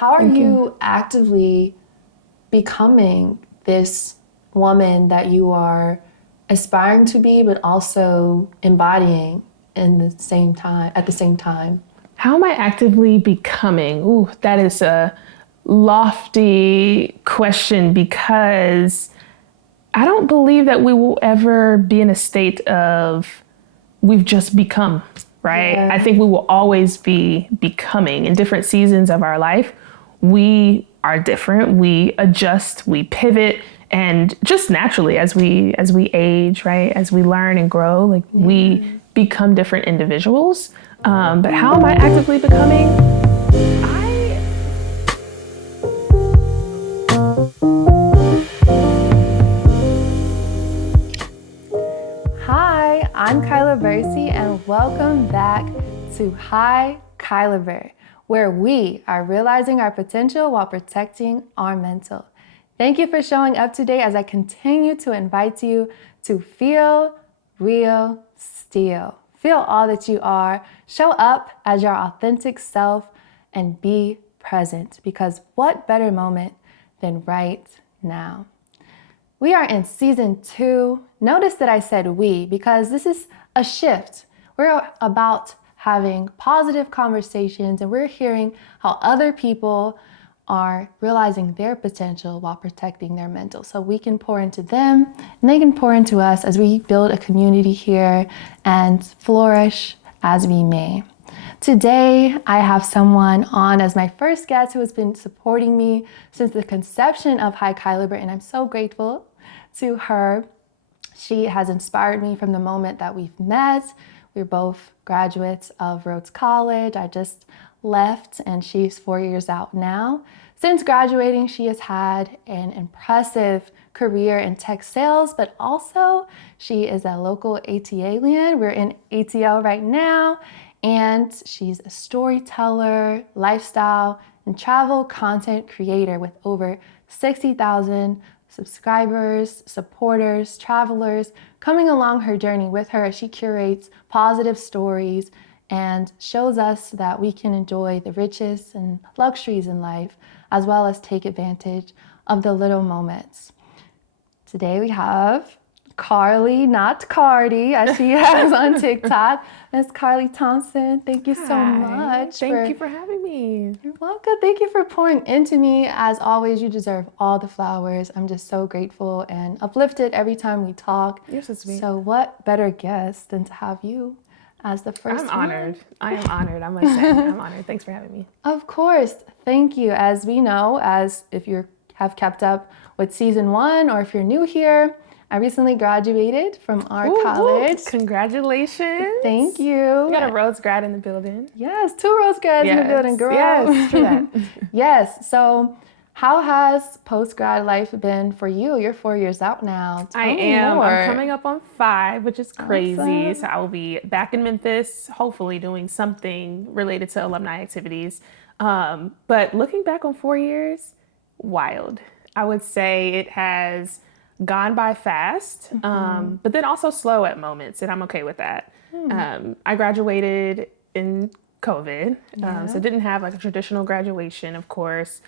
how are you actively becoming this woman that you are aspiring to be, but also embodying at the same time? How am I actively becoming? Ooh, that is a lofty question because I don't believe that we will ever be in a state of we've just become, right? Yeah. I think we will always be becoming in different seasons of our life. We are different. We adjust, we pivot, and just naturally as we age, right? As we learn and grow, like we become different individuals. But how am I actively becoming? Hi, I'm Kyla Bursey, and welcome back to Hikylabur, where we are realizing our potential while protecting our mental. Thank you for showing up today as I continue to invite you to feel real still. Feel all that you are, show up as your authentic self, and be present, because what better moment than right now? We are in season 2. Notice that I said we because this is a shift. We're about having positive conversations and we're hearing how other people are realizing their potential while protecting their mental. So we can pour into them and they can pour into us as we build a community here and flourish as we may. Today, I have someone on as my first guest who has been supporting me since the conception of Hikylabur, and I'm so grateful to her. She has inspired me from the moment that we've met. We're both graduates of Rhodes College. I just left and she's 4 years out now. Since graduating, she has had an impressive career in tech sales, but also she is a local ATLien. We're in ATL right now, and she's a storyteller, lifestyle, and travel content creator with over 60,000 subscribers, supporters, travelers coming along her journey with her as she curates positive stories and shows us that we can enjoy the riches and luxuries in life, as well as take advantage of the little moments. Today we have Carly, not Cardi, as she has on TikTok. Miss Carly Thompson, thank you so much. Thank you for having me. You're welcome. Thank you for pouring into me. As always, you deserve all the flowers. I'm just so grateful and uplifted every time we talk. You're so sweet. So what better guest than to have you as the first one? I'm honored. I am honored, I must say. I'm honored. Thanks for having me. Of course. Thank you. As we know, as if you have kept up with season 1 or if you're new here, I recently graduated from our college. Congratulations. Thank you. We got a Rhodes grad in the building. Yes, 2 Rhodes grads in the building, girl. Yes, true that. Yes, so how has post-grad life been for you? You're 4 years out now. Tell me more. I'm coming up on 5, which is crazy. Awesome. So I will be back in Memphis, hopefully doing something related to alumni activities. But looking back on 4 years, wild. I would say it has gone by fast, but then also slow at moments, and I'm okay with that. I graduated in COVID, so didn't have like a traditional graduation, of course.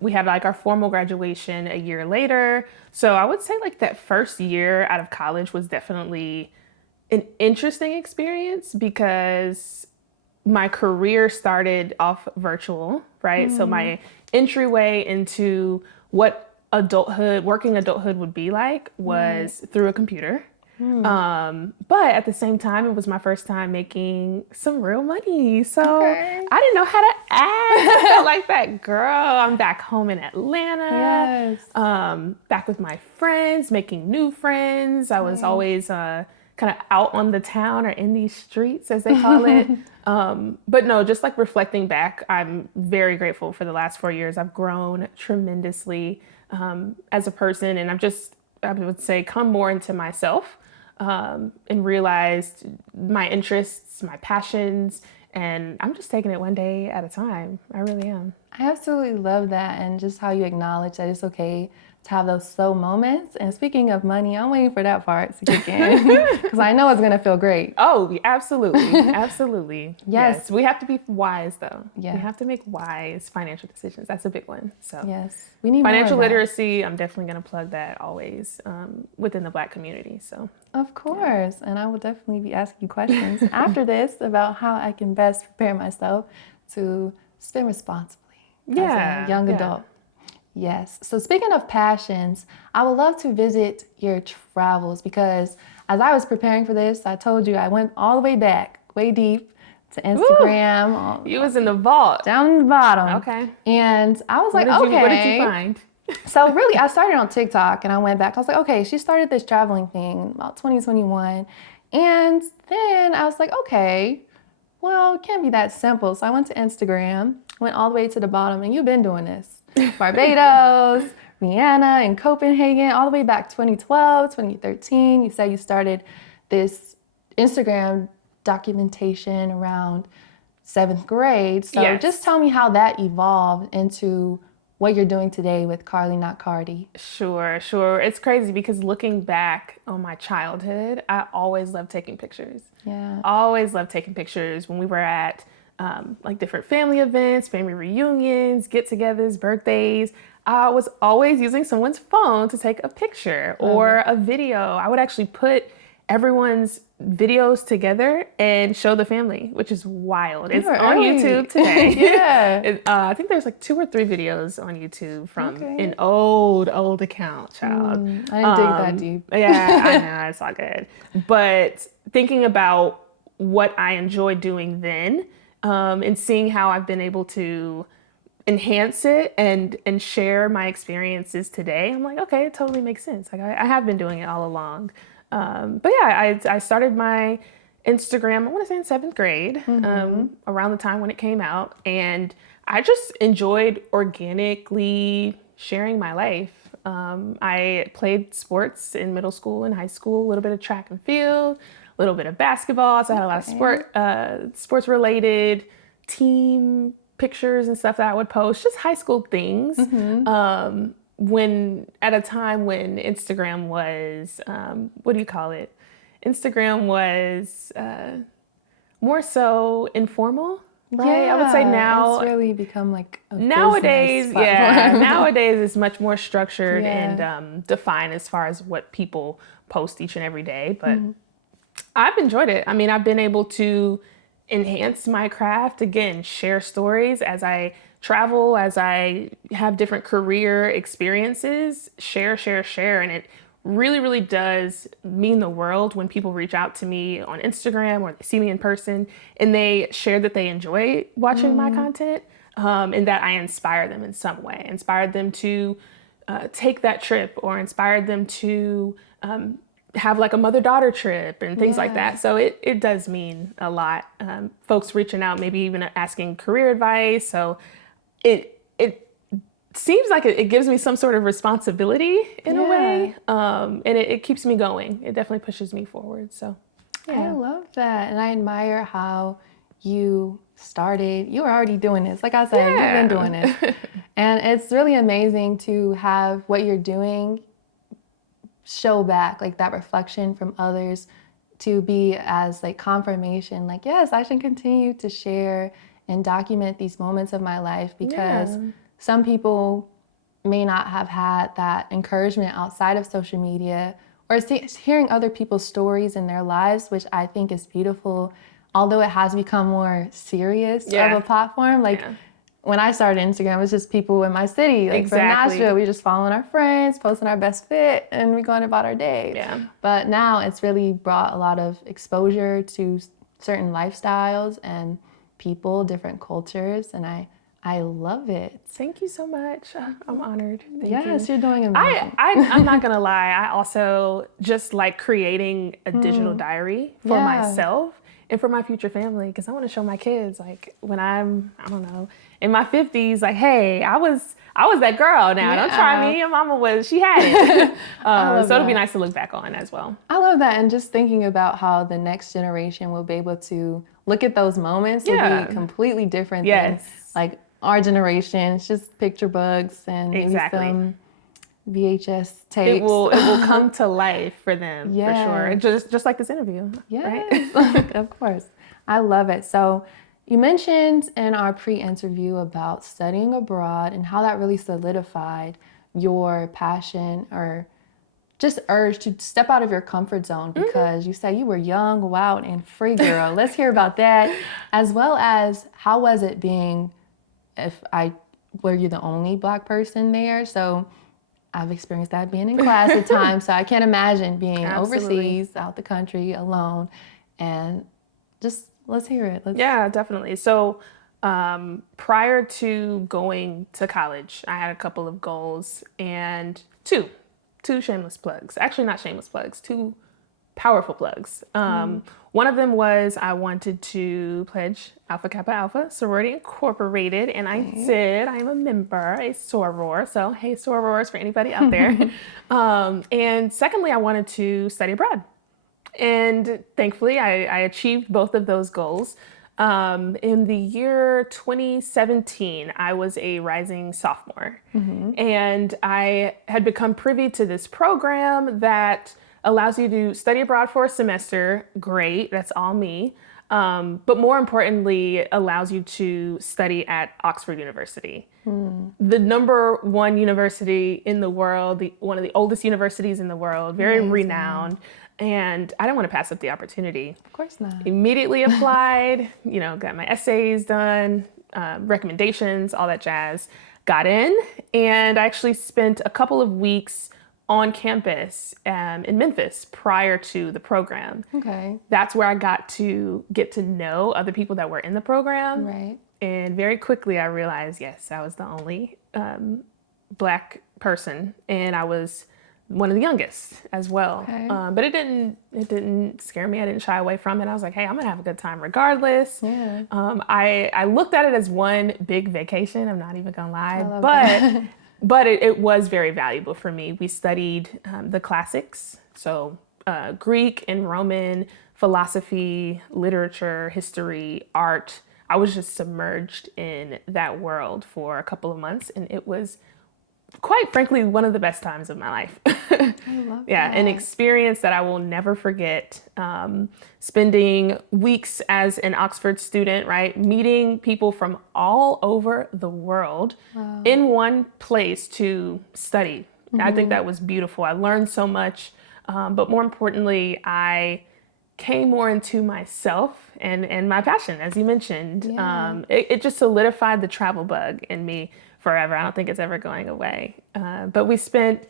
We had like our formal graduation a year later. So I would say like that first year out of college was definitely an interesting experience because my career started off virtual, right? So my entryway into what working adulthood would be like was through a computer. But at the same time, it was my first time making some real money. So I didn't know how to act. I felt like that girl. I'm back home in Atlanta. Yes. Back with my friends, making new friends. I was always kind of out on the town or in these streets, as they call it. But no, just like reflecting back, I'm very grateful for the last 4 years. I've grown tremendously as a person, and I would say, come more into myself and realized my interests, my passions, and I'm just taking it one day at a time. I really am. I absolutely love that, and just how you acknowledge that it's okay to have those slow moments. And speaking of money, I'm waiting for that part to kick in because I know it's going to feel great. Oh, absolutely. Absolutely. Yes. We have to be wise, though. Yeah. We have to make wise financial decisions. That's a big one. So Yes, we need financial more of that. literacy, I'm definitely going to plug that always within the Black community. So Of course, and I will definitely be asking you questions after this about how I can best prepare myself to spend responsibly as a young adult. Yes. So speaking of passions, I would love to visit your travels because as I was preparing for this, I told you I went all the way back, way deep to Instagram. You was in the vault. Down in the bottom. Okay. And I was like, What okay. did you find? So really, I started on TikTok and I went back. I was like, okay, she started this traveling thing about 2021. And then I was like, okay, well, it can't be that simple. So I went to Instagram, went all the way to the bottom, and you've been doing this. Barbados, Vienna, and Copenhagen, all the way back 2012, 2013. You said you started this Instagram documentation around 7th grade. So Yes. just tell me how that evolved into what you're doing today with Carly, Not Cardi. Sure. It's crazy because looking back on my childhood, I always loved taking pictures. Yeah. Always loved taking pictures when we were at like different family events, family reunions, get-togethers, birthdays. I was always using someone's phone to take a picture or a video. I would actually put everyone's videos together and show the family, which is wild. It's on YouTube today. Yeah. I think there's like 2 or 3 videos on YouTube from an old account, child. I didn't dig that deep. Yeah, I know, it's all good. But thinking about what I enjoyed doing then, and seeing how I've been able to enhance it and share my experiences today, I'm like, okay, it totally makes sense. Like I have been doing it all along. But yeah, I started my Instagram, I want to say in 7th grade, around the time when it came out. And I just enjoyed organically sharing my life. I played sports in middle school and high school, a little bit of track and field, a little bit of basketball. So I had a lot of sports related team pictures and stuff that I would post, just high school things. When at a time when Instagram was, what do you call it? Instagram was more so informal, right? Yeah, I would say now it's really become like a nowadays, business platform. nowadays it's much more structured Yeah. and defined as far as what people post each and every day. But I've enjoyed it. I mean, I've been able to enhance my craft, again, share stories as I travel, as I have different career experiences, share. And it really, really does mean the world when people reach out to me on Instagram or they see me in person and they share that they enjoy watching my content, and that I inspire them in some way, inspired them to take that trip or inspired them to have like a mother-daughter trip and things like that. So it does mean a lot. Folks reaching out, maybe even asking career advice. So it seems like it gives me some sort of responsibility in a way. And it keeps me going. It definitely pushes me forward. So I love that. And I admire how you started. You were already doing this. Like I said, you've been doing it. And it's really amazing to have what you're doing show back, like that reflection from others, to be as like confirmation, like, yes, I should continue to share and document these moments of my life, because some people may not have had that encouragement outside of social media, or hearing other people's stories in their lives, which I think is beautiful, although it has become more serious of a platform. Like when I started Instagram, it was just people in my city, like from Nashville. We were just following our friends, posting our best fit, and we going about our day. But now it's really brought a lot of exposure to certain lifestyles and people, different cultures, and I love it. Thank you so much. I'm honored. Thank Yes, you. you're doing amazing. I'm not gonna lie. I also just like creating a digital diary for myself and for my future family, because I want to show my kids, like when I'm, I don't know, in my 50s, like, hey, I was that girl now. Don't try me. Your mama was, she had it. So it'll be nice to look back on as well. I love that. And just thinking about how the next generation will be able to look at those moments will be completely different than like our generation. It's just picture books and maybe some VHS tapes. It will come to life for them, for sure. Just like this interview, yes. right? Of course. I love it. So you mentioned in our pre-interview about studying abroad and how that really solidified your passion or just urge to step out of your comfort zone, because you said you were young, wild, and free, girl. Let's hear about that, as well as how was it being, were you the only Black person there? So I've experienced that being in class at times, so I can't imagine being overseas, out the country, alone, and just let's hear it. Yeah, definitely. So prior to going to college, I had a couple of goals and two shameless plugs. Actually, not shameless plugs, two powerful plugs. One of them was I wanted to pledge Alpha Kappa Alpha Sorority Incorporated, and I did. I am a member, a soror. So, hey, sorors for anybody out there. And secondly, I wanted to study abroad. And thankfully, I achieved both of those goals. In the year 2017, I was a rising sophomore, and I had become privy to this program that allows you to study abroad for a semester. Great, that's all me. But more importantly, allows you to study at Oxford University, the number one university in the world, one of the oldest universities in the world, very renowned. And I didn't want to pass up the opportunity. Of course not. Immediately applied, got my essays done, recommendations, all that jazz. Got in, and I actually spent a couple of weeks on campus in Memphis prior to the program. Okay. That's where I got to get to know other people that were in the program. Right. And very quickly I realized, yes, I was the only Black person, and I was one of the youngest as well. Okay. But it didn't scare me. I didn't shy away from it. I was like, hey, I'm gonna have a good time regardless. Yeah. I looked at it as one big vacation. I'm not even gonna lie, I love but that. but it was very valuable for me. We studied the classics, so Greek and Roman, philosophy, literature, history, art. I was just submerged in that world for a couple of months, and it was quite frankly one of the best times of my life. I love Yeah, that. an experience that I will never forget. Spending weeks as an Oxford student, right? Meeting people from all over the world in one place to study. I think that was beautiful. I learned so much, but more importantly, I came more into myself and my passion, as you mentioned. Yeah. It just solidified the travel bug in me forever. I don't think it's ever going away. But we spent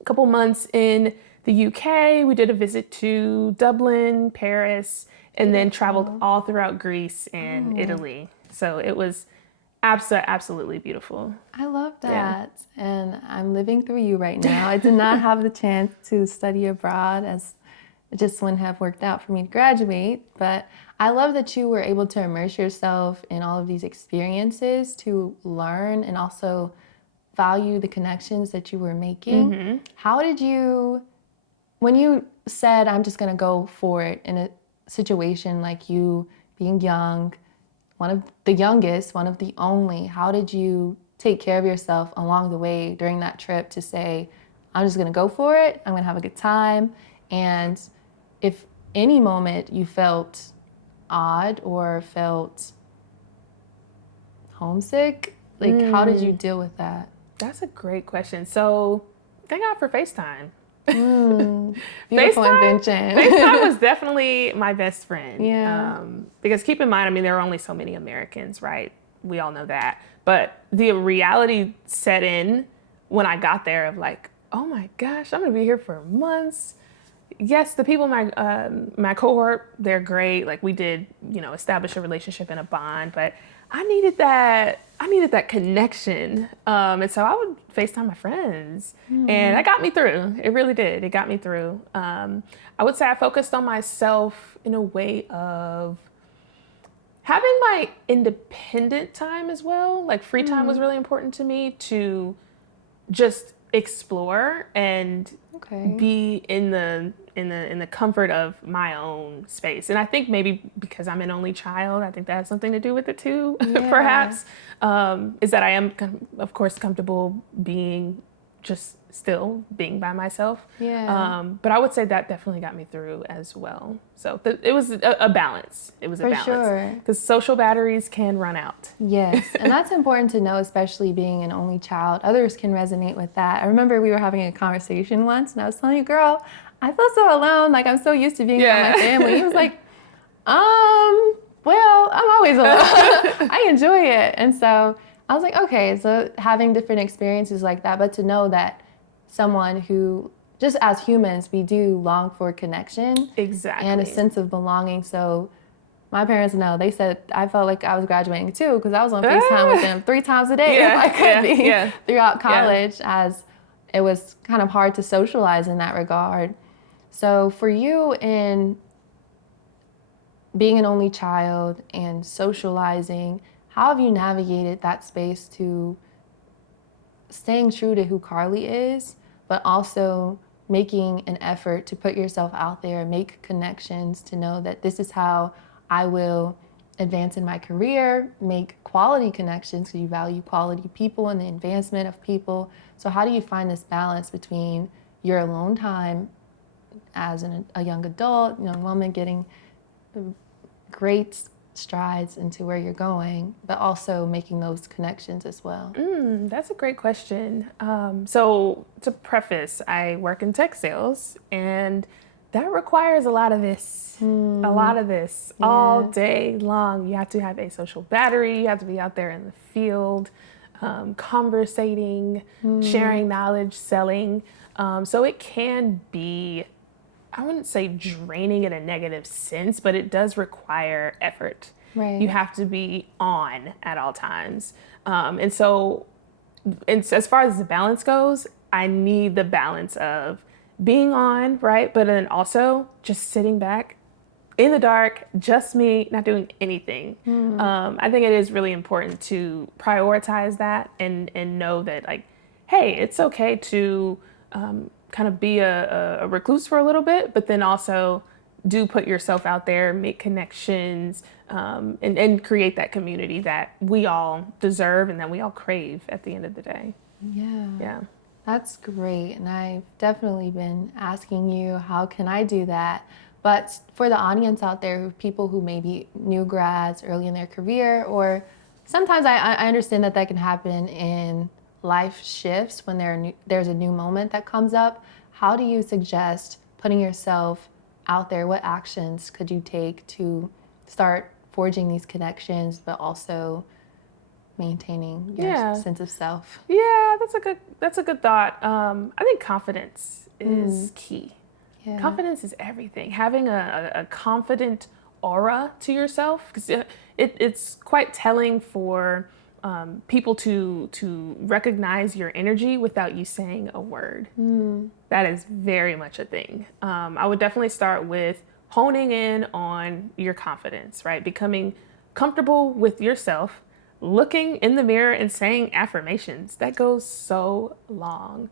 a couple months in the UK. We did a visit to Dublin, Paris, and then traveled all throughout Greece and Italy. So it was absolutely beautiful. I love that. And I'm living through you right now. I did not have the chance to study abroad, as it just wouldn't have worked out for me to graduate. But I love that you were able to immerse yourself in all of these experiences to learn and also value the connections that you were making. How did you, when you said, I'm just going to go for it in a situation like you being young, one of the youngest, one of the only, how did you take care of yourself along the way during that trip to say, I'm just going to go for it, I'm going to have a good time? And if any moment you felt odd or felt homesick, like how did you deal with that? That's a great question. So thank God for FaceTime. Beautiful invention. FaceTime was definitely my best friend. Yeah. Because keep in mind, I mean, there are only so many Americans, right? We all know that. But the reality set in when I got there of like, oh my gosh, I'm gonna be here for months. Yes, the people in my cohort, they're great. Like we did, establish a relationship and a bond, but I needed that connection. And so I would FaceTime my friends, and that got me through. It really did. It got me through. I would say I focused on myself in a way of having my independent time as well. Like free time was really important to me to just explore and be in the comfort of my own space. And I think maybe because I'm an only child, I think that has something to do with it too, perhaps, is that I am, of course, comfortable being just still being by myself. But I would say that definitely got me through as well. So it was a balance. It was a balance. For sure. Because social batteries can run out. Yes, and that's important to know, especially being an only child. Others can resonate with that. I remember we were having a conversation once, and I was telling you, girl, I feel so alone. Like, I'm so used to being around my family. He was like, well, I'm always alone. I enjoy it. And so I was like, okay, so having different experiences like that, but to know that someone who, just as humans, we do long for connection. Exactly. And a sense of belonging. So my parents know. They said I felt like I was graduating too, because I was on FaceTime with them 3 times a day if I could be throughout college, as it was kind of hard to socialize in that regard. So for you, in being an only child and socializing, how have you navigated that space to staying true to who Carly is, but also making an effort to put yourself out there, make connections, to know that this is how I will advance in my career, make quality connections, because you value quality people and the advancement of people. So how do you find this balance between your alone time as a young adult, young woman, getting great strides into where you're going, but also making those connections as well? That's a great question. So to preface, I work in tech sales, and that requires a lot of this all day long. You have to have a social battery. You have to be out there in the field, conversating, sharing knowledge, selling. So it can be, I wouldn't say draining in a negative sense, but it does require effort. Right. You have to be on at all times. And so as far as the balance goes, I need the balance of being on, right? But then also just sitting back in the dark, just me, not doing anything. I think it is really important to prioritize that and know that, like, hey, it's okay to kind of be a recluse for a little bit, but then also do put yourself out there, make connections, and create that community that we all deserve and that we all crave at the end of the day. Yeah. That's great. And I've definitely been asking you, how can I do that? But for the audience out there, people who may be new grads early in their career, or sometimes I understand that can happen in life shifts when there's a new moment that comes up. How do you suggest putting yourself out there? What actions could you take to start forging these connections, but also maintaining your sense of self? Yeah, that's a good thought. I think confidence is key. Yeah. Confidence is everything. Having a confident aura to yourself, because it's quite telling for people to recognize your energy without you saying a word. That is very much a thing. I would definitely start with honing in on your confidence, right? Becoming comfortable with yourself, looking in the mirror and saying affirmations. That goes so long,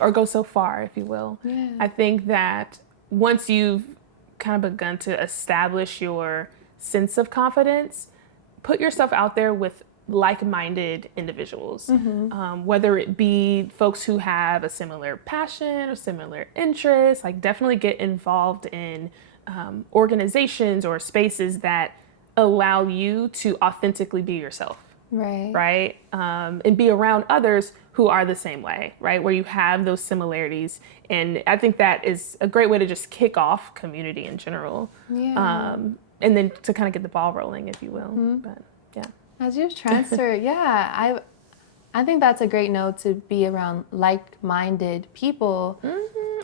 or goes so far, if you will. Yeah. I think that once you've kind of begun to establish your sense of confidence, put yourself out there with like-minded individuals, whether it be folks who have a similar passion or similar interests. Like, definitely get involved in organizations or spaces that allow you to authentically be yourself. Right. And be around others who are the same way, right? Where you have those similarities. And I think that is a great way to just kick off community in general. Yeah. And then to kind of get the ball rolling, if you will. But yeah. As you've transferred, I think that's a great note, to be around like-minded people.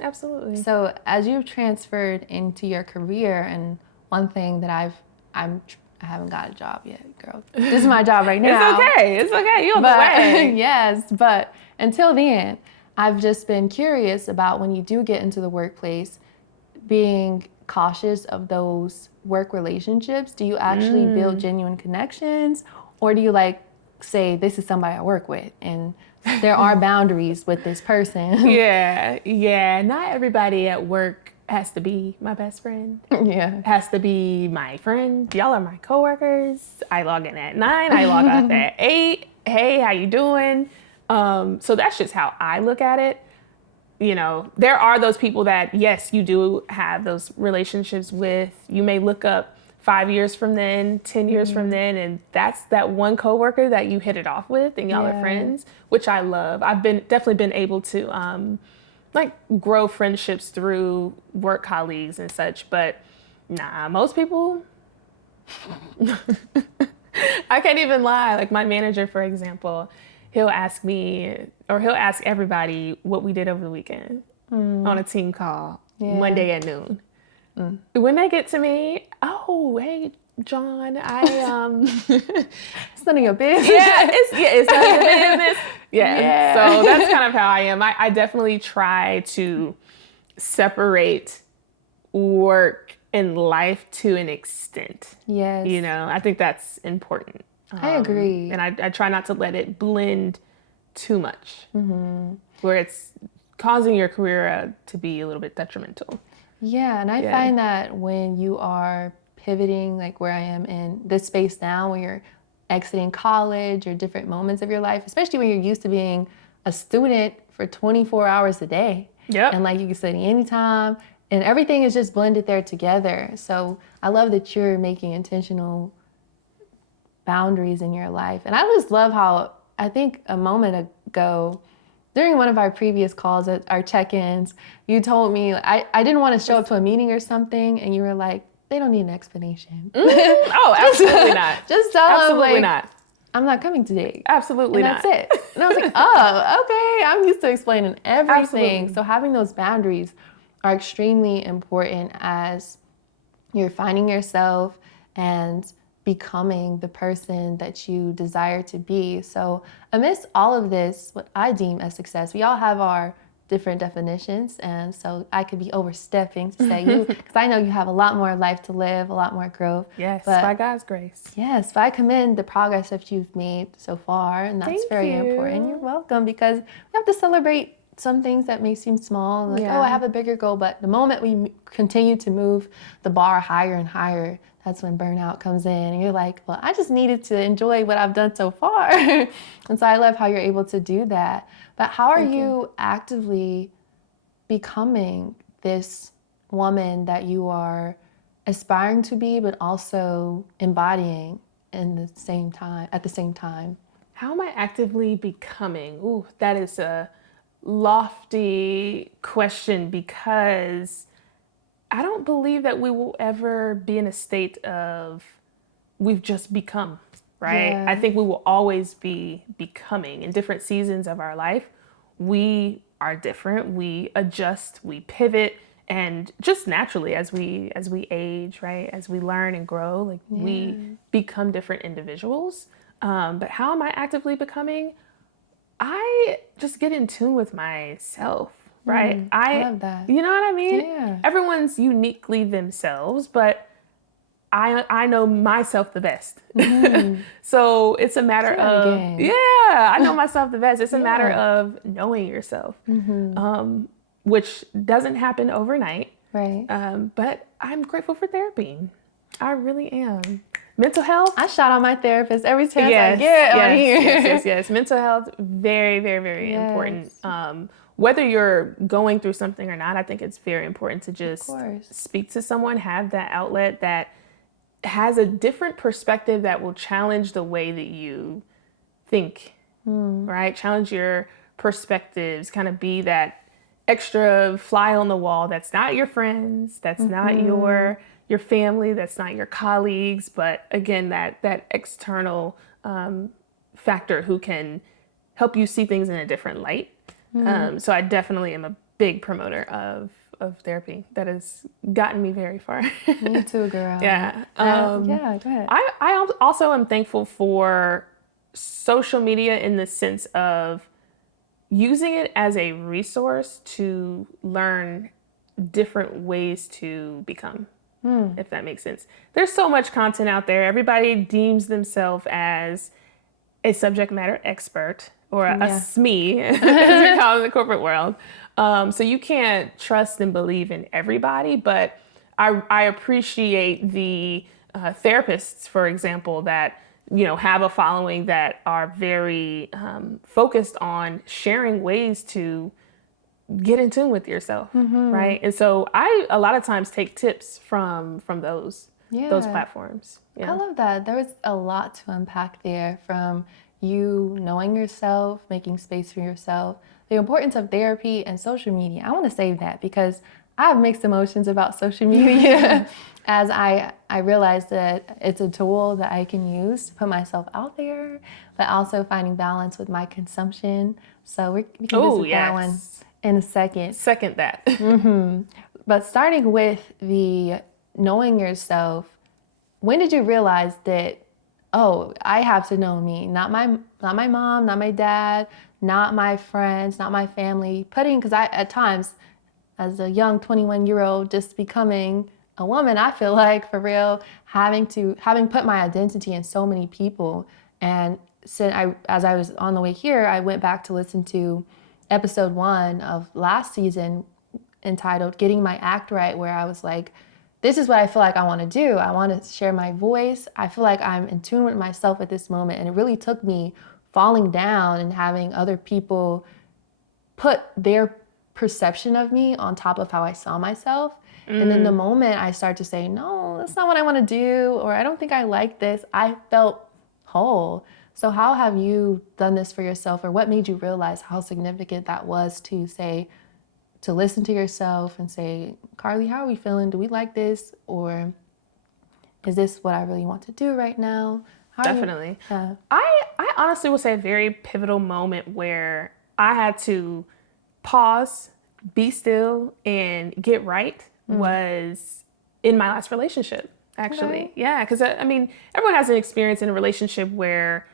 Absolutely. So as you've transferred into your career, and one thing that I haven't got a job yet, girl. This is my job right now. It's okay. You're on the way. Yes, but until then, I've just been curious about, when you do get into the workplace, being cautious of those work relationships. Do you actually build genuine connections, or do you say this is somebody I work with and there are boundaries with this person. Yeah. Not everybody at work has to be my best friend. Yeah. Has to be my friend. Y'all are my coworkers. I log in at 9. I log off at 8. Hey, how you doing? So that's just how I look at it. You know, there are those people that, yes, you do have those relationships with. You may look up 5 years from then, 10 years from then, and that's that one coworker that you hit it off with and y'all are friends, which I love. I've definitely been able to grow friendships through work colleagues and such, but nah, most people, I can't even lie. Like my manager, for example, he'll ask me, or he'll ask everybody what we did over the weekend on a team call Monday at noon. When they get to me, oh, hey, John, It's none of your business. It's none of your business. Yeah. So that's kind of how I am. I definitely try to separate work and life to an extent. Yes. You know, I think that's important. I agree. And I try not to let it blend too much, where it's causing your career to be a little bit detrimental. Yeah, and I find that when you are pivoting, like where I am in this space now, when you're exiting college or different moments of your life, especially when you're used to being a student for 24 hours a day. Yep. And like you can study anytime, and everything is just blended there together. So I love that you're making intentional boundaries in your life. And I just love how, I think a moment ago, during one of our previous calls, at our check-ins, you told me I didn't want to show up to a meeting or something, and you were like, they don't need an explanation. Oh, absolutely not. Just tell absolutely them, like, not. I'm not coming today. Absolutely and not. That's it. And I was like, oh, okay. I'm used to explaining everything. Absolutely. So having those boundaries are extremely important as you're finding yourself and becoming the person that you desire to be. So amidst all of this, what I deem as success, we all have our different definitions. And so I could be overstepping to say you, because I know you have a lot more life to live, a lot more growth. Yes, but by God's grace. Yes, but I commend the progress that you've made so far. And that's very important. You're welcome, because we have to celebrate some things that may seem small. Like, oh, I have a bigger goal. But the moment we continue to move the bar higher and higher, that's when burnout comes in. And you're like, well, I just needed to enjoy what I've done so far. And so I love how you're able to do that. But how are you actively becoming this woman that you are aspiring to be, but also embodying at the same time? How am I actively becoming? Ooh, that is a lofty question, because I don't believe that we will ever be in a state of we've just become, right? Yeah. I think we will always be becoming. In different seasons of our life, we are different. We adjust, we pivot, and just naturally as we age, right? As we learn and grow, like we become different individuals. But how am I actively becoming? I just get in tune with myself. Right. I love that. You know what I mean? Yeah. Everyone's uniquely themselves, but I know myself the best. So it's a matter of, I know myself the best. It's a matter of knowing yourself, which doesn't happen overnight. Right. But I'm grateful for therapy. I really am. Mental health. I shout out my therapist every chance I get on here. Yes. Mental health, very, very, very important. Whether you're going through something or not, I think it's very important to just speak to someone, have that outlet that has a different perspective that will challenge the way that you think, right? Challenge your perspectives, kind of be that extra fly on the wall that's not your friends, that's not your family, that's not your colleagues, but again, that external factor who can help you see things in a different light. So I definitely am a big promoter of therapy. That has gotten me very far. Me too, girl. Yeah. Go ahead. I also am thankful for social media in the sense of using it as a resource to learn different ways to become, if that makes sense. There's so much content out there. Everybody deems themselves as a subject matter expert, or a SME, as we call it in the corporate world. So you can't trust and believe in everybody, but I appreciate the therapists, for example, that have a following that are very focused on sharing ways to get in tune with yourself, right? And so I a lot of times take tips from those platforms. I love that. There was a lot to unpack there, from you knowing yourself, making space for yourself, the importance of therapy and social media. I want to save that because I have mixed emotions about social media as I realize that it's a tool that I can use to put myself out there, but also finding balance with my consumption. So we can visit that one in a second. Second that. But starting with the knowing yourself, when did you realize that, oh, I have to know me, not my mom, not my dad, not my friends, not my family, because I, at times, as a young 21-year-old, just becoming a woman, I feel like, for real, having put my identity in so many people. And as I was on the way here, I went back to listen to episode 1 of last season entitled Getting My Act Right, where I was like, this is what I feel like I want to do. I want to share my voice. I feel like I'm in tune with myself at this moment. And it really took me falling down and having other people put their perception of me on top of how I saw myself. And then the moment I start to say, no, that's not what I want to do, or I don't think I like this, I felt whole. So how have you done this for yourself, or what made you realize how significant that was to listen to yourself and say, Carly, how are we feeling? Do we like this? Or is this what I really want to do right now? Definitely. I honestly would say a very pivotal moment where I had to pause, be still, and get right was in my last relationship, actually. Okay. Yeah, because I mean, everyone has an experience in a relationship where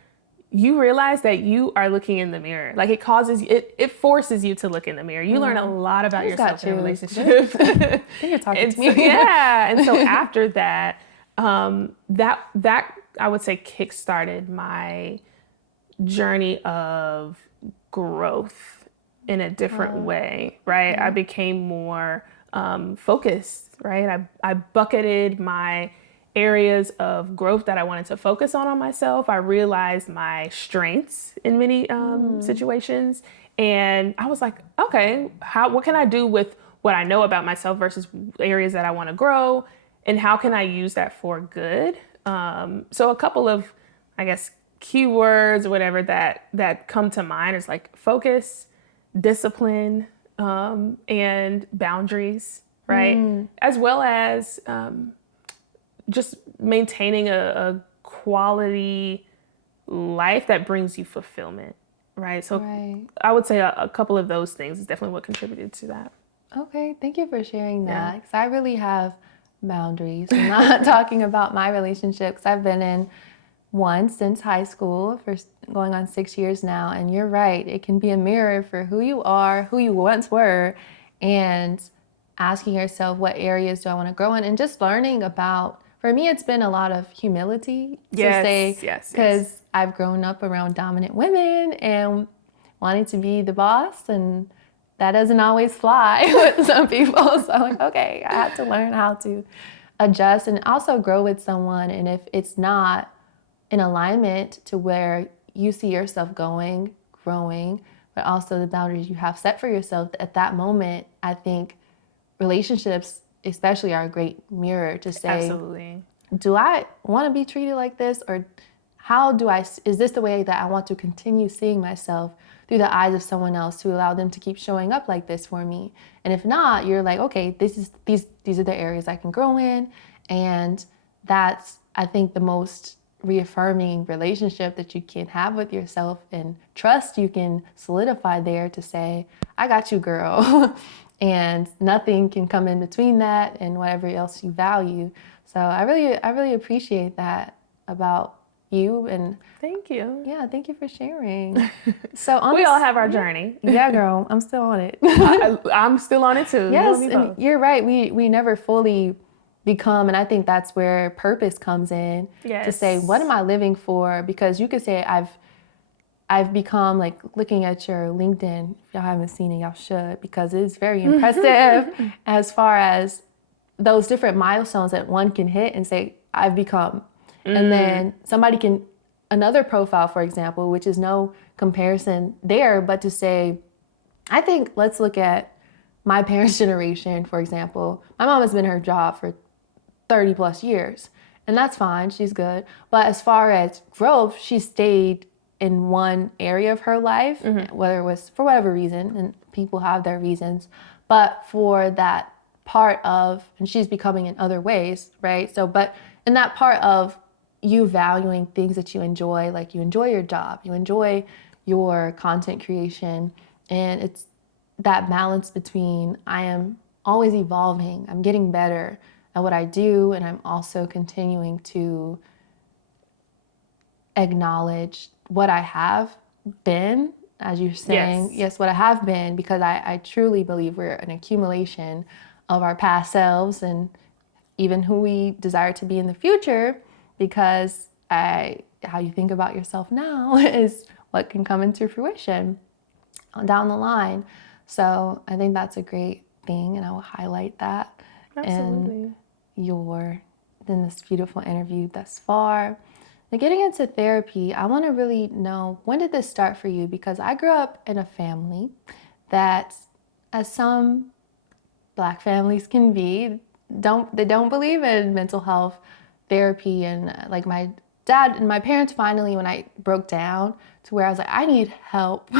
you realize that you are looking in the mirror. Like it forces you to look in the mirror. You learn a lot about yourself in a relationship. I think you're talking to me. And so after that, that I would say kickstarted my journey of growth in a different way, right? Yeah. I became more focused, right? I bucketed my areas of growth that I wanted to focus on myself. I realized my strengths in many situations. And I was like, okay, what can I do with what I know about myself versus areas that I want to grow? And how can I use that for good? So a couple of, I guess, keywords or whatever that come to mind is like focus, discipline, and boundaries, right? As well as just maintaining a quality life that brings you fulfillment, right? So I would say a couple of those things is definitely what contributed to that. Okay, thank you for sharing that. Because I really have boundaries. I'm not talking about my relationship, because I've been in one since high school for going on 6 years now. And you're right, it can be a mirror for who you are, who you once were, and asking yourself, what areas do I want to grow in? And just learning about, for me, it's been a lot of humility to say, because I've grown up around dominant women and wanting to be the boss, and that doesn't always fly with some people. So I'm like, okay, I have to learn how to adjust and also grow with someone. And if it's not in alignment to where you see yourself growing, but also the boundaries you have set for yourself at that moment, I think relationships especially are a great mirror to say, absolutely, do I want to be treated like this? Or is this the way that I want to continue seeing myself through the eyes of someone else to allow them to keep showing up like this for me? And if not, you're like, okay, these are the areas I can grow in. And that's, I think, the most reaffirming relationship that you can have with yourself, and trust you can solidify there to say, I got you, girl. And nothing can come in between that and whatever else you value. So I really appreciate that about you. And thank you. Yeah, thank you for sharing. So we all have our journey. Yeah, girl, I'm still on it. I'm still on it too. Yes, and you're right. We never fully become, and I think that's where purpose comes in. Yes. To say, what am I living for? Because you could say I've I've become like looking at your LinkedIn. If y'all haven't seen it, y'all should, because it's very impressive as far as those different milestones that one can hit and say, I've become. And then somebody can, another profile, for example, which is no comparison there, but to say, I think let's look at my parents' generation, for example. My mom has been in her job for 30 plus years, and that's fine. She's good. But as far as growth, she stayed in one area of her life, whether it was for whatever reason, and people have their reasons, but for that part of, and she's becoming in other ways, right? So, but in that part of you valuing things that you enjoy, like you enjoy your job, you enjoy your content creation, and it's that balance between I am always evolving, I'm getting better at what I do, and I'm also continuing to acknowledge what I have been, as you're saying, yes, what I have been, because I truly believe we're an accumulation of our past selves and even who we desire to be in the future, because how you think about yourself now is what can come into fruition down the line. So I think that's a great thing, and I will highlight that in this beautiful interview thus far. Now, getting into therapy, I want to really know, when did this start for you? Because I grew up in a family that, as some Black families can be, they don't believe in mental health therapy. And like my dad and my parents, finally, when I broke down to where I was like, I need help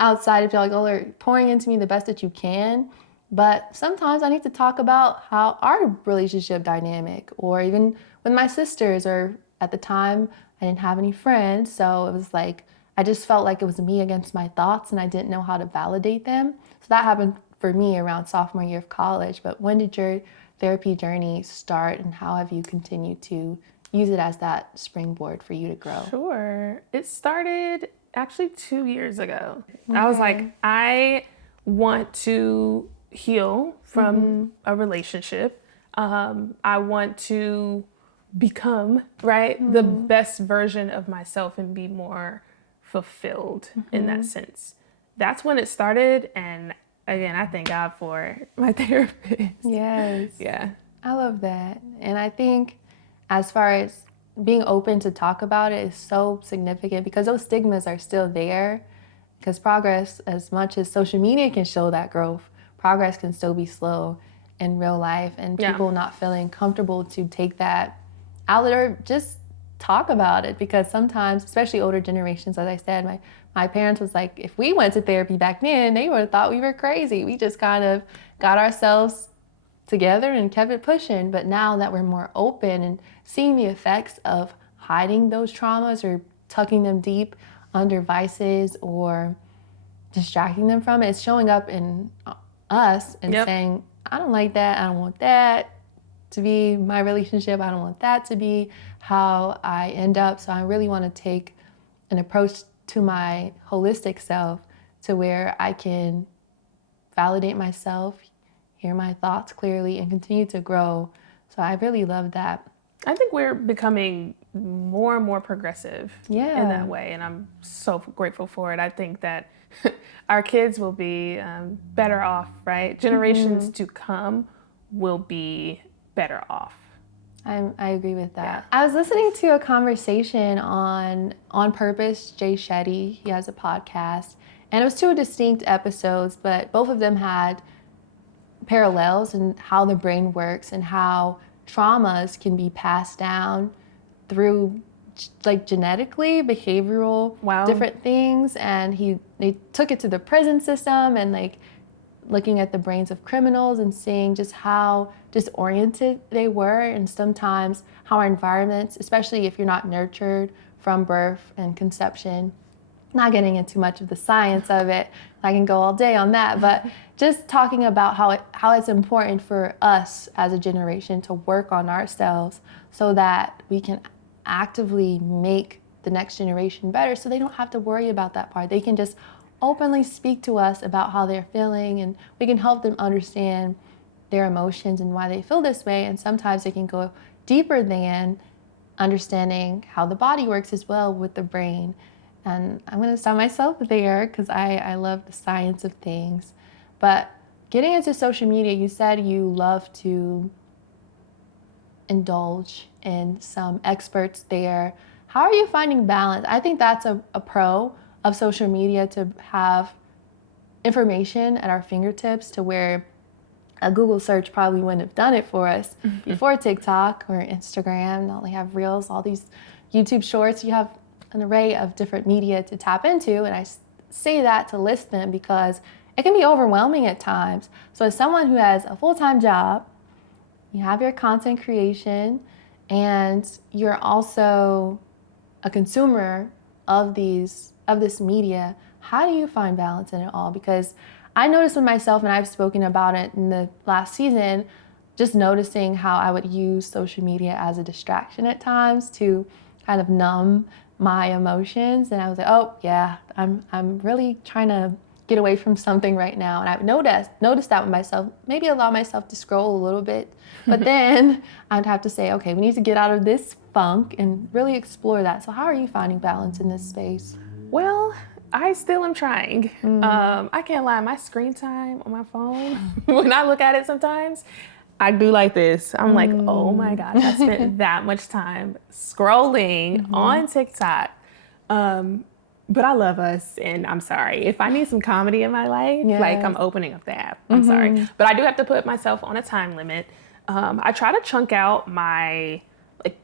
outside of, like, oh, they're pouring into me the best that you can. But sometimes I need to talk about how our relationship dynamic, or even with my sisters, or at the time I didn't have any friends. So it was like, I just felt like it was me against my thoughts, and I didn't know how to validate them. So that happened for me around sophomore year of college. But when did your therapy journey start, and how have you continued to use it as that springboard for you to grow? Sure. It started actually 2 years ago. Okay. I was like, I want to heal from a relationship. I want to become, the best version of myself and be more fulfilled in that sense. That's when it started. And again, I thank God for my therapist. Yes. Yeah. I love that. And I think as far as being open to talk about it is so significant, because those stigmas are still there. Because progress, as much as social media can show that growth, progress can still be slow in real life, and people not feeling comfortable to take that outlet or just talk about it. Because sometimes, especially older generations, as I said, my parents was like, if we went to therapy back then, they would have thought we were crazy. We just kind of got ourselves together and kept it pushing. But now that we're more open and seeing the effects of hiding those traumas or tucking them deep under vices or distracting them from it, it's showing up in us and saying, I don't like that. I don't want that to be my relationship. I don't want that to be how I end up. So I really want to take an approach to my holistic self, to where I can validate myself, hear my thoughts clearly, and continue to grow. So I really love that. I think we're becoming more and more progressive in that way, and I'm so grateful for it. I think that our kids will be better off, right? Generations to come will be better off. I agree with that. Yeah. I was listening to a conversation on Purpose, Jay Shetty. He has a podcast, and it was 2 distinct episodes, but both of them had parallels in how the brain works and how traumas can be passed down through, like, genetically, behavioral, different things. And they took it to the prison system, and like looking at the brains of criminals and seeing just how disoriented they were, and sometimes how our environments, especially if you're not nurtured from birth and conception, not getting into much of the science of it, I can go all day on that, but just talking about how it's important for us as a generation to work on ourselves so that we can actively make the next generation better, so they don't have to worry about that part. They can just openly speak to us about how they're feeling, and we can help them understand their emotions and why they feel this way. And sometimes it can go deeper than understanding how the body works as well with the brain. And I'm going to stop myself there because I love the science of things. But getting into social media, you said you love to indulge in some experts there. How are you finding balance? I think that's a pro of social media, to have information at our fingertips, to where a Google search probably wouldn't have done it for us before TikTok or Instagram. Now they have Reels, all these YouTube Shorts. You have an array of different media to tap into, and I say that to list them because it can be overwhelming at times. So as someone who has a full-time job, you have your content creation, and you're also a consumer of this media. How do you find balance in it all? Because I noticed with myself, and I've spoken about it in the last season, just noticing how I would use social media as a distraction at times to kind of numb my emotions. And I was like, oh yeah, I'm really trying to get away from something right now. And I've noticed that with myself, maybe allow myself to scroll a little bit, but then I'd have to say, okay, we need to get out of this funk and really explore that. So how are you finding balance in this space? Well, I still am trying. I can't lie, my screen time on my phone, when I look at it sometimes, I do like this. I'm like, oh my gosh, I spent that much time scrolling on TikTok. But I love us, and I'm sorry. If I need some comedy in my life, like, I'm opening up the app. I'm sorry. But I do have to put myself on a time limit. I try to chunk out my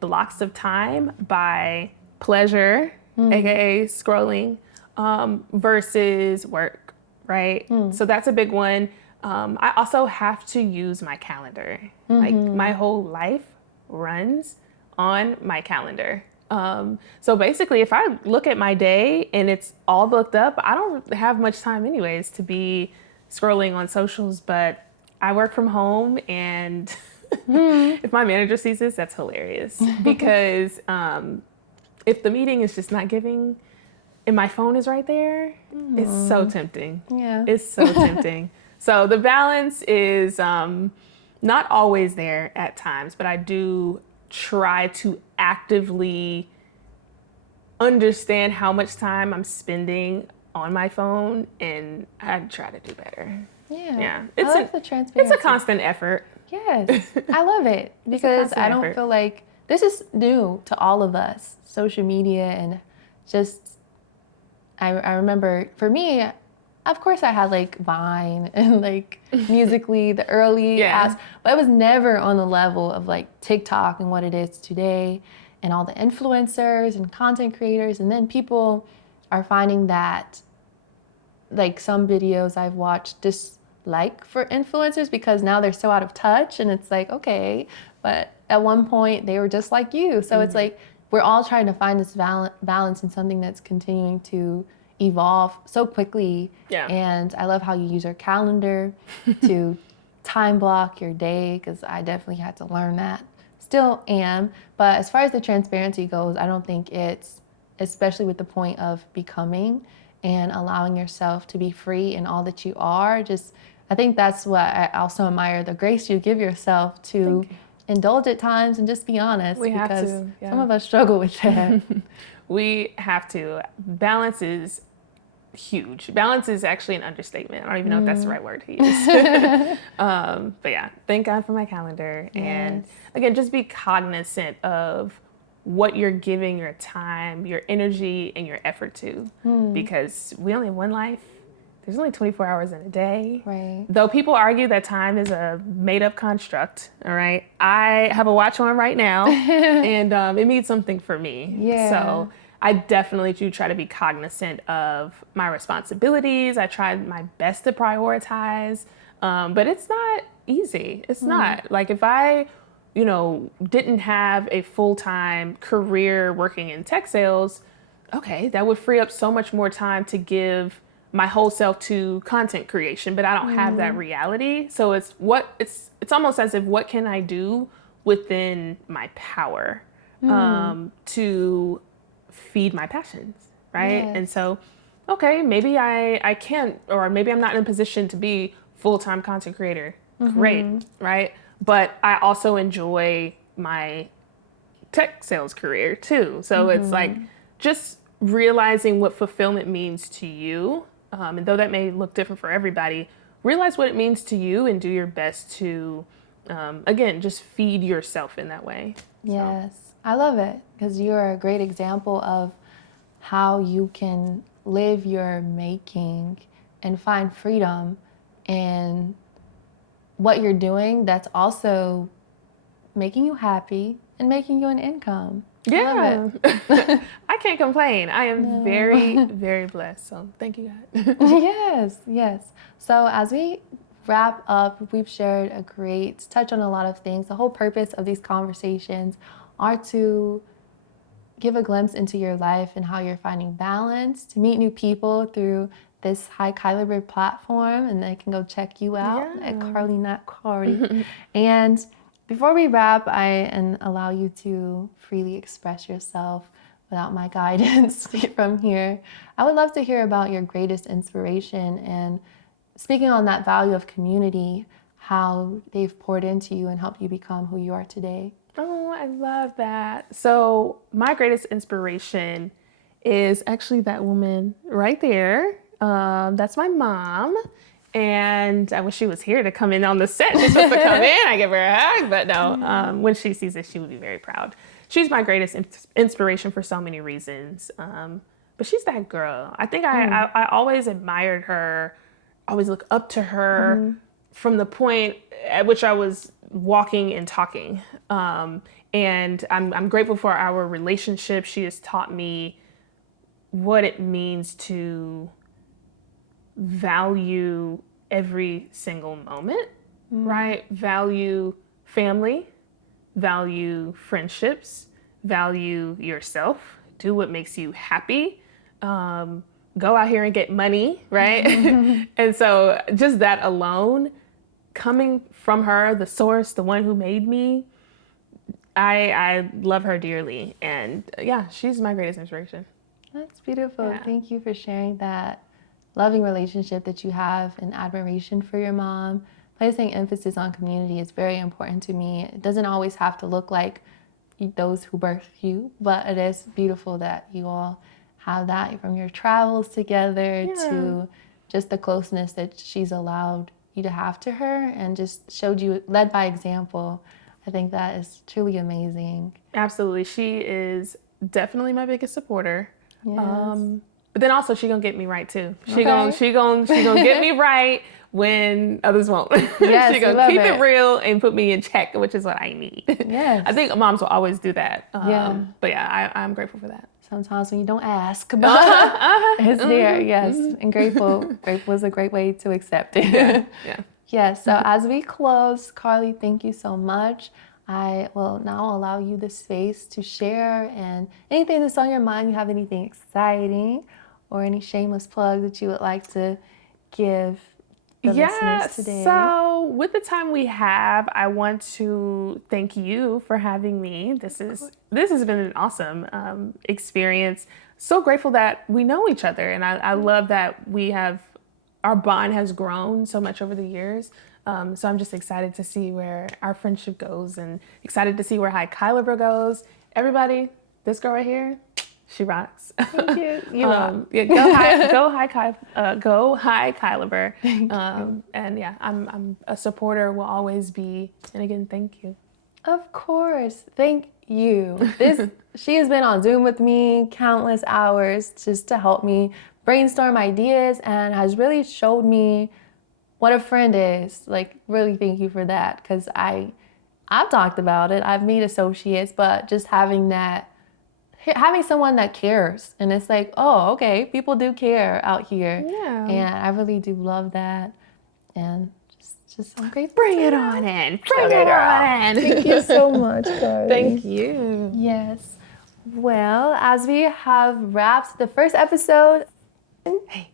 blocks of time by pleasure, aka scrolling, versus work, right? So that's a big one. I also have to use my calendar. Like, my whole life runs on my calendar. So basically, if I look at my day and it's all booked up, I don't have much time anyways to be scrolling on socials. But I work from home, and if my manager sees this, that's hilarious. Because if the meeting is just not giving and my phone is right there, it's so tempting. Yeah. It's so tempting. So the balance is not always there at times, but I do try to actively understand how much time I'm spending on my phone, and I try to do better. Yeah. It's I love the transparency. It's a constant effort. Yes, I love it because I don't feel like this is new to all of us, social media, and just, I remember for me, of course I had like Vine and like Musically, the early apps, but it was never on the level of like TikTok and what it is today, and all the influencers and content creators. And then people are finding that like some videos I've watched dislike for influencers because now they're so out of touch, and it's like, okay, but at one point they were just like you. So it's like we're all trying to find this balance in something that's continuing to evolve so quickly. And I love how you use your calendar to time block your day, because I definitely had to learn that. Still am. But as far as the transparency goes, I don't think it's, especially with the point of becoming and allowing yourself to be free in all that you are, just, I think that's what I also admire, the grace you give yourself to indulge at times and just be honest. We have because to. some of us struggle with that. We have to. Balance is huge. Balance is actually an understatement. I don't even know if that's the right word to use. But yeah, thank God for my calendar. And again, just be cognizant of what you're giving your time, your energy, and your effort to. Because we only have one life. There's only 24 hours in a day. Right. Though people argue that time is a made-up construct, all right? I have a watch on right now, and it means something for me. Yeah. So I definitely do try to be cognizant of my responsibilities. I try my best to prioritize, but it's not easy. It's not. Like, if I, didn't have a full-time career working in tech sales, okay, that would free up so much more time to give my whole self to content creation, but I don't have that reality. So it's almost as if, what can I do within my power to feed my passions, right? Yes. And so, okay, maybe I can't, or maybe I'm not in a position to be full-time content creator. Great, right? But I also enjoy my tech sales career too. So it's like, just realizing what fulfillment means to you, and though that may look different for everybody, realize what it means to you and do your best to, again, just feed yourself in that way. Yes, I love it because you are a great example of how you can live your making and find freedom in what you're doing that's also making you happy and making you an income. Yeah, I can't complain. I am very, very blessed. So thank you, God. Yes. So as we wrap up, we've shared a great touch on a lot of things. The whole purpose of these conversations are to give a glimpse into your life and how you're finding balance, to meet new people through this Hikylabur platform, and they can go check you out at Carly Not Carly. And before we wrap, and allow you to freely express yourself without my guidance from here, I would love to hear about your greatest inspiration and speaking on that value of community, how they've poured into you and helped you become who you are today. Oh, I love that. So my greatest inspiration is actually that woman right there. That's my mom. And I wish she was here to come in on the set. She's supposed to come in. I give her a hug. But no, when she sees this, she would be very proud. She's my greatest inspiration for so many reasons. But she's that girl. I think I always admired her, always look up to her from the point at which I was walking and talking. And I'm grateful for our relationship. She has taught me what it means to value every single moment, right? Value family, value friendships, value yourself, do what makes you happy, go out here and get money, right? And so just that alone, coming from her, the source, the one who made me, I love her dearly. And she's my greatest inspiration. That's beautiful. Yeah. Thank you for sharing that loving relationship that you have and admiration for your mom. Placing emphasis on community is very important to me. It doesn't always have to look like those who birthed you, but it is beautiful that you all have that from your travels together to just the closeness that she's allowed you to have to her and just showed you, led by example. I think that is truly amazing. Absolutely. She is definitely my biggest supporter. Yes. But then also she gonna get me right too. She gonna get me right when others won't. Yes, she gonna keep it real and put me in check, which is what I need. Yes. I think moms will always do that. But I'm grateful for that. Sometimes when you don't ask, but it's there. Yes, and grateful is a great way to accept it. Yes. So as we close, Carly, thank you so much. I will now allow you the space to share and anything that's on your mind. You have anything exciting or any shameless plug that you would like to give the listeners today? So with the time we have, I want to thank you for having me. This has been an awesome experience. So grateful that we know each other, and I love that our bond has grown so much over the years. So I'm just excited to see where our friendship goes and excited to see where Hikylabur goes. Everybody, this girl right here, she rocks. Thank you. Go Hikylabur. And I'm a supporter, will always be. And again, thank you. Of course. Thank you. She has been on Zoom with me countless hours just to help me brainstorm ideas and has really showed me what a friend is. Like, really thank you for that, because I've talked about it. I've made associates, but just having someone that cares, and it's like, oh, okay, people do care out here. Yeah. And I really do love that. And just I'm grateful. Bring it on in. Bring it on in. Thank you so much, Carly. Thank you. Yes. Well, as we have wrapped the first episode. Hey.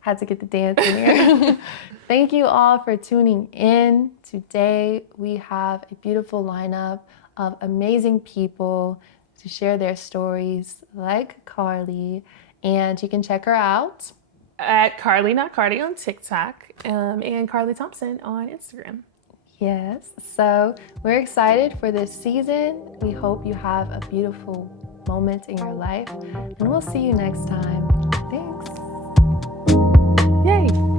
Had to get the dance in here. Thank you all for tuning in. Today we have a beautiful lineup of amazing people to share their stories like Carly. And you can check her out at Carly Not Carly on TikTok and Carly Thompson on Instagram. Yes, so we're excited for this season. We hope you have a beautiful moment in your life, and we'll see you next time. Thanks. Yay!